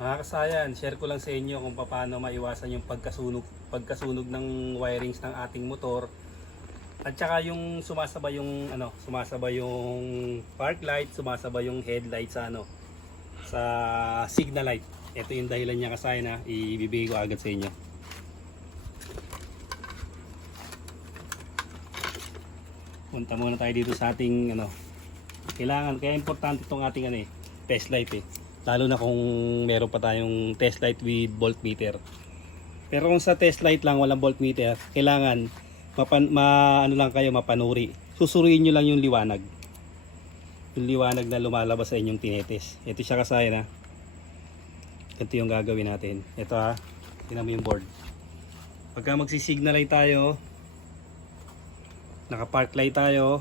Mga kasayan, share ko lang sa inyo kung paano maiwasan yung pagkasunog ng wirings ng ating motor. At saka yung sumasabay yung park light, sumasabay yung headlight sa sa signal light. Ito yung dahilan niya kasayan ha, ibibigay ko agad sa inyo. Punta muna tayo dito sa ating kaya importante itong ating test light lalo na kung meron pa tayong test light with voltmeter. Pero kung sa test light lang walang voltmeter, kailangan mapanuri. Susuriin nyo lang yung liwanag na lumalabas sa inyong tinetes. Ito siya kasayan ha, ito yung gagawin natin. Ito ha, tingnan mo yung board. Pagka magsisignal light tayo, naka park light tayo,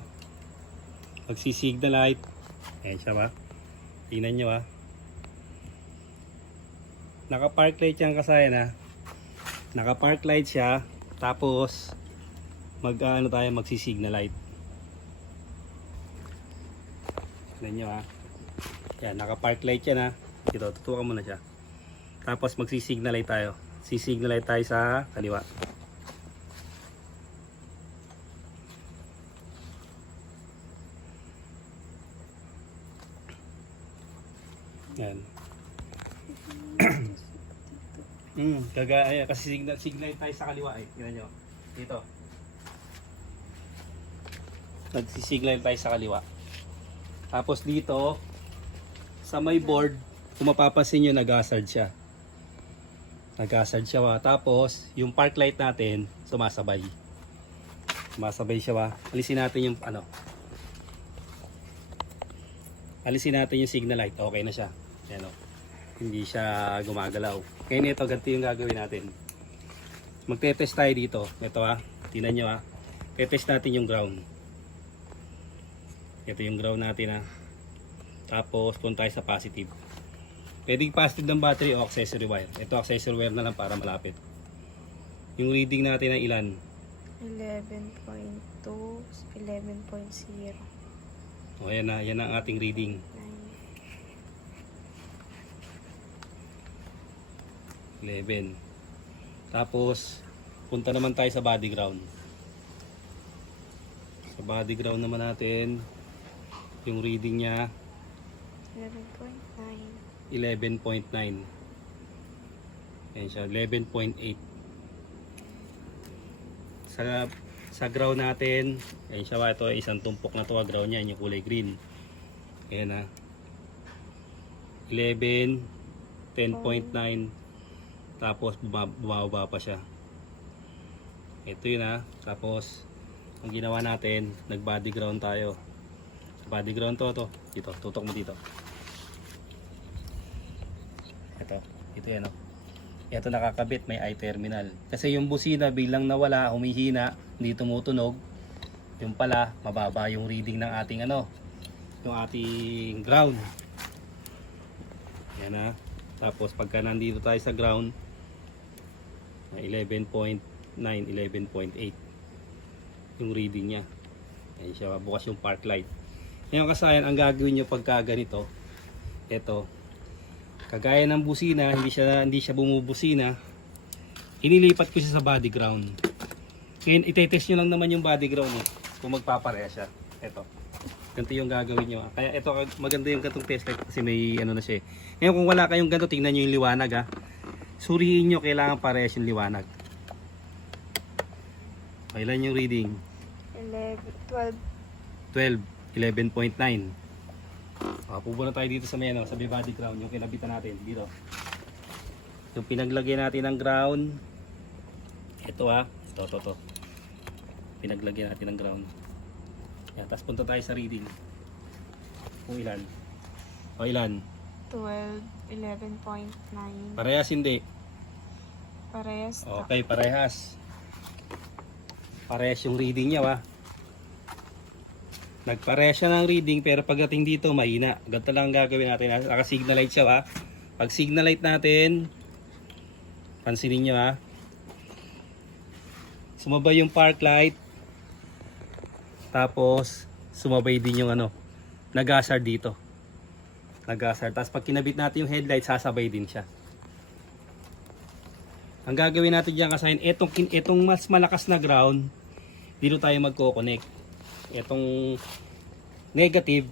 magsisignal light, ayan siya ba, tingnan nyo ha, naka park light yan kasayan ha, naka park light siya, tapos magsisignal light. Tingnan nyo ha, yan, naka park light yan ha, ito, tutukan mo na siya, tapos magsisignal light tayo, sisignal light tayo sa kaliwa. Yan. Kasi signal tayo sa kaliwa Tingnan nyo. Dito. Nagsisignal tayo sa kaliwa. Tapos dito sa may board, kung mapapansin nyo, nag-hazard siya. Tapos yung park light natin sumasabay. Sumasabay siya ba? Alisin natin yung alisin natin yung signal light. Okay na siya. Ayan o. Hindi siya gumagalaw. Kaya nito, ganito yung gagawin natin. Magte-test tayo dito. Ito ha. Tingnan nyo ha. Te-test natin yung ground. Ito yung ground natin ha. Tapos, punta tayo sa positive. Pwedeng positive ng battery o accessory wire. Ito accessory wire na lang para malapit. Yung reading natin ay ilan? 11.2, 11.0. O yan na. Yan ang ating reading. 11. Tapos punta naman tayo sa body ground. Sa body ground naman natin yung reading niya 11.9. 11.9. Ayan siya, 11.8. Sa ground natin, ayan siya, ito isang tumpok na to, ground niya, yung kulay green. Ayan na. 11, 10.9. Tapos bumababa pa siya. Ito yun ha. Tapos ang ginawa natin, nag body ground tayo. Sa body ground to. Dito, tutok mo dito. Ito yan o. Ito nakakabit, may eye terminal. Kasi yung busina bilang nawala, humihina, hindi tumutunog. Yung pala, mababa yung reading ng ating yung ating ground. Yan ha. Tapos pagka nandito tayo sa ground, 11.9, 11.8 yung reading niya. Ayan siya, bukas yung park light. Ngayon kasayan, ang gagawin nyo pagka ganito, ito, kagaya ng busina, hindi siya bumubusina, inilipat ko siya sa body ground. Ngayon, itetest nyo lang naman yung body ground kung magpapareha siya. Ito, ganito yung gagawin nyo. Kaya ito, maganda yung gantong test light kasi may na siya. Ngayon, kung wala kayong ganito, tingnan nyo yung liwanag ha. Suriin nyo, kailangan parehas yung liwanag. Kailan yung reading? 12, 11.9. Pupunta tayo dito sa may sa body ground, yung kinabitan natin dito. Yung pinaglagyan natin ng ground. Ito ha. Ito. Pinaglagyan natin ng ground. Yan, tapos punta tayo sa reading. Kung ilan? O ilan? 12, 11.9. Parehas hindi? Parehas. Okay, parehas. Parehas yung reading niya ba? Nagparehas siya ng reading pero pagdating dito mahina. Ganito lang ang gagawin natin. Naka-signal light siya ba? Pag signal light natin, pansinin nyo ha. Sumabay yung park light. Tapos sumabay din yung nag-hazard dito. Nag-hazard. Tapos pag kinabit natin yung headlight, sasabay din siya. Ang gagawin natin diyan kasi etong mas malakas na ground, dito tayo magko-connect. Etong negative,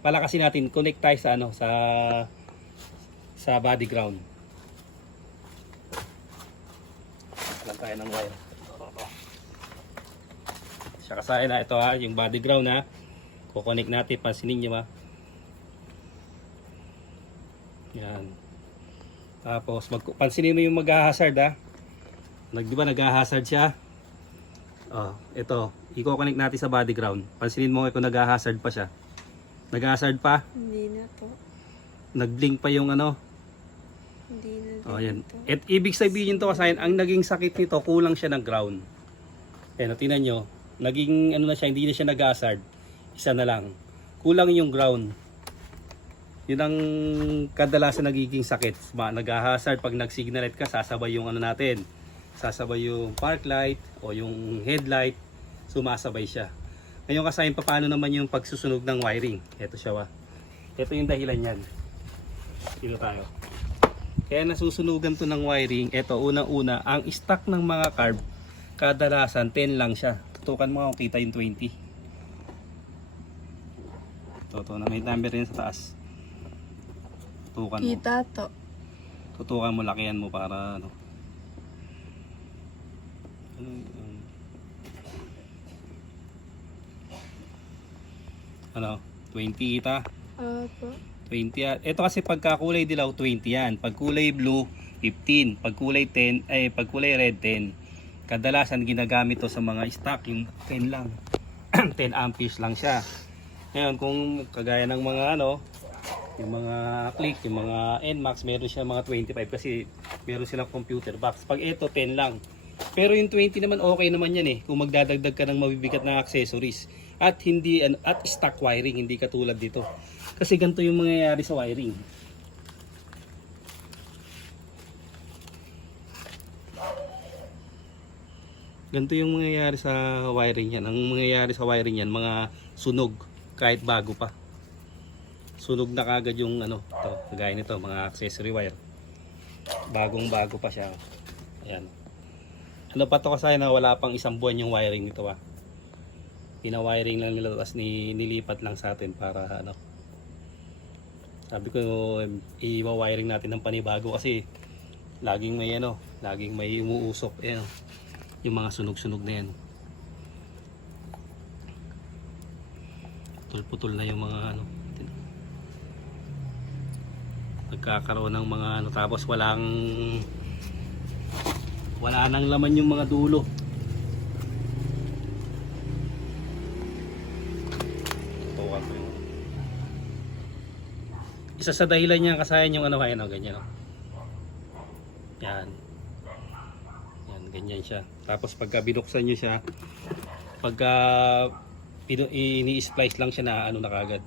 palakasin natin, connect tayo sa ano, sa body ground. Lang tayo ng wire. Siya kasahin na ito ha, yung body ground ha. Kukonek natin, pansinin nyo ha. Yan. Tapos pansinin mo yung mag-hazard ha. Di ba nag-hazard siya? Oh, ito, i-connect natin sa body ground. Pansinin mo kung nag-hazard pa siya. Nag-hazard pa? Hindi na po. Nag-blink pa yung ano. Hindi na Oh, yan. dito. At ibig sabihin to kasi ang naging sakit nito, kulang siya ng ground. Ayan, tingnan nyo. Naging ano na siya, hindi na siya nag-hazard. Isa na lang. Kulang yung ground. Yun ang kadalasan nagiging sakit. Nag-hazard pag nag-signal light ka, sasabay yung ano natin. Sasabay yung park light o yung headlight. Sumasabay siya. Ngayon kasi paano naman yung pagsusunog ng wiring. Ito siya wa. Ito yung dahilan yan. Dito tayo. Kaya nasusunugan to ng wiring. Ito unang-una, ang stock ng mga carb kadalasan 10 lang siya. Tutukan mo kung kita yung 20. Ito na may number rin sa taas. Tutukan mo. Kita to. Tutukan mo, lakihan mo para ano. Ano? 20 kita. Opo. 20 yan. Ito kasi pagka kulay dilaw 20 yan. Pag kulay blue 15. Pag kulay 10 ay pag kulay red 10. Kadalasan ginagamit to sa mga stock yung 10 lang. 10 amperes lang siya. Ngayon kung kagaya ng mga ano, yung mga click, yung mga NMAX, meron siya mga 25 kasi meron silang computer box. Pag ito 10 lang. Pero yung 20 naman okay naman yan eh. Kung magdadagdag ka ng mabibigat na accessories at hindi at stock wiring, hindi katulad dito. Kasi ganito yung mangyayari sa wiring. Ganito yung mangyayari sa wiring yan. Ang mangyayari sa wiring yan, mga sunog kahit bago pa. Sunog na kagad yung ano, ito, kagaya nito, mga accessory wire. Bagong bago pa siya. Ayan. Ano pa to kasi na wala pang isang buwan yung wiring nito ah. Pina-wiring lang nila tapos nilipat lang sa atin para ano. Sabi ko i-wiring natin ng panibago kasi laging may ano, laging may umuusok eh, yung mga sunog-sunog na yan. Putol-putol na yung mga ano. Nagkakaroon ng mga ano tapos wala nang laman yung mga dulo. Tuwa ko yun. Isa sa dahilan niya kasayan yung ano kaya ganyan. Yan. Yan, ganyan siya. Tapos pagka binuksan nyo siya, pagka ini-splice lang siya na ano na kagad.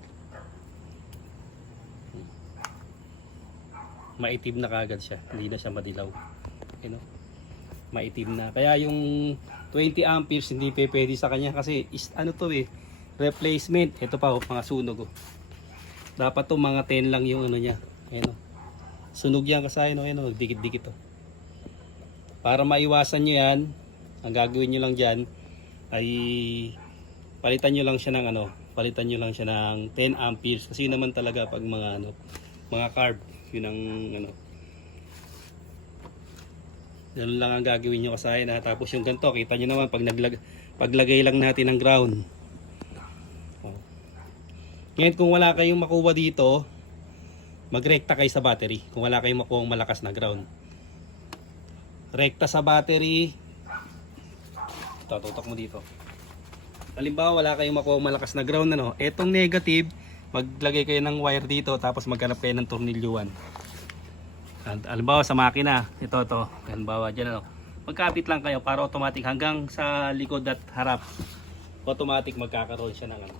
Maitim na kagad siya. Hindi na siya madilaw. You know? Maitim na. Kaya yung 20 amperes hindi pwede sa kanya kasi ano to eh, replacement. Ito pa mga sunog oh. Dapat to mga 10 lang yung ano niya. Ayun oh. Sunog yan kasi ano, dikit-dikit oh. Para maiwasan nyo yan, ang gagawin nyo lang dyan ay palitan nyo lang siya ng ano, palitan nyo lang siya ng 10 amperes kasi yun naman talaga pag mga ano, mga carb, yun ang ano. Ganun lang ang gagawin nyo kasi na tapos yung ganito, kita nyo naman paglagay lang natin ng ground. Oh. Ngayon kung wala kayong makuha dito, magrekta kayo sa battery. Kung wala kayong makuha malakas na ground. Rekta sa battery. Tutok mo dito. Halimbawa wala kayong makuha malakas na ground ano, etong negative, maglagay kayo ng wire dito tapos maghanap kayo ng tornilyuan. Halimbawa sa makina, ito halimbawa dyan ano, magkapit lang kayo para automatic hanggang sa likod at harap automatic magkakaroon siya ng ano.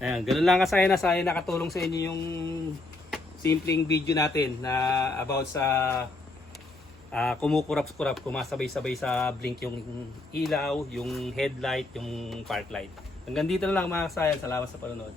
Ayan, ganun lang kasi na sana nakatulong sa inyo yung simpleng video natin na about sa kumukurap-kurap, kumasabay-sabay sa blink yung ilaw, yung headlight, yung park light. Hanggang dito na lang mga kasayan, salamat sa panonood.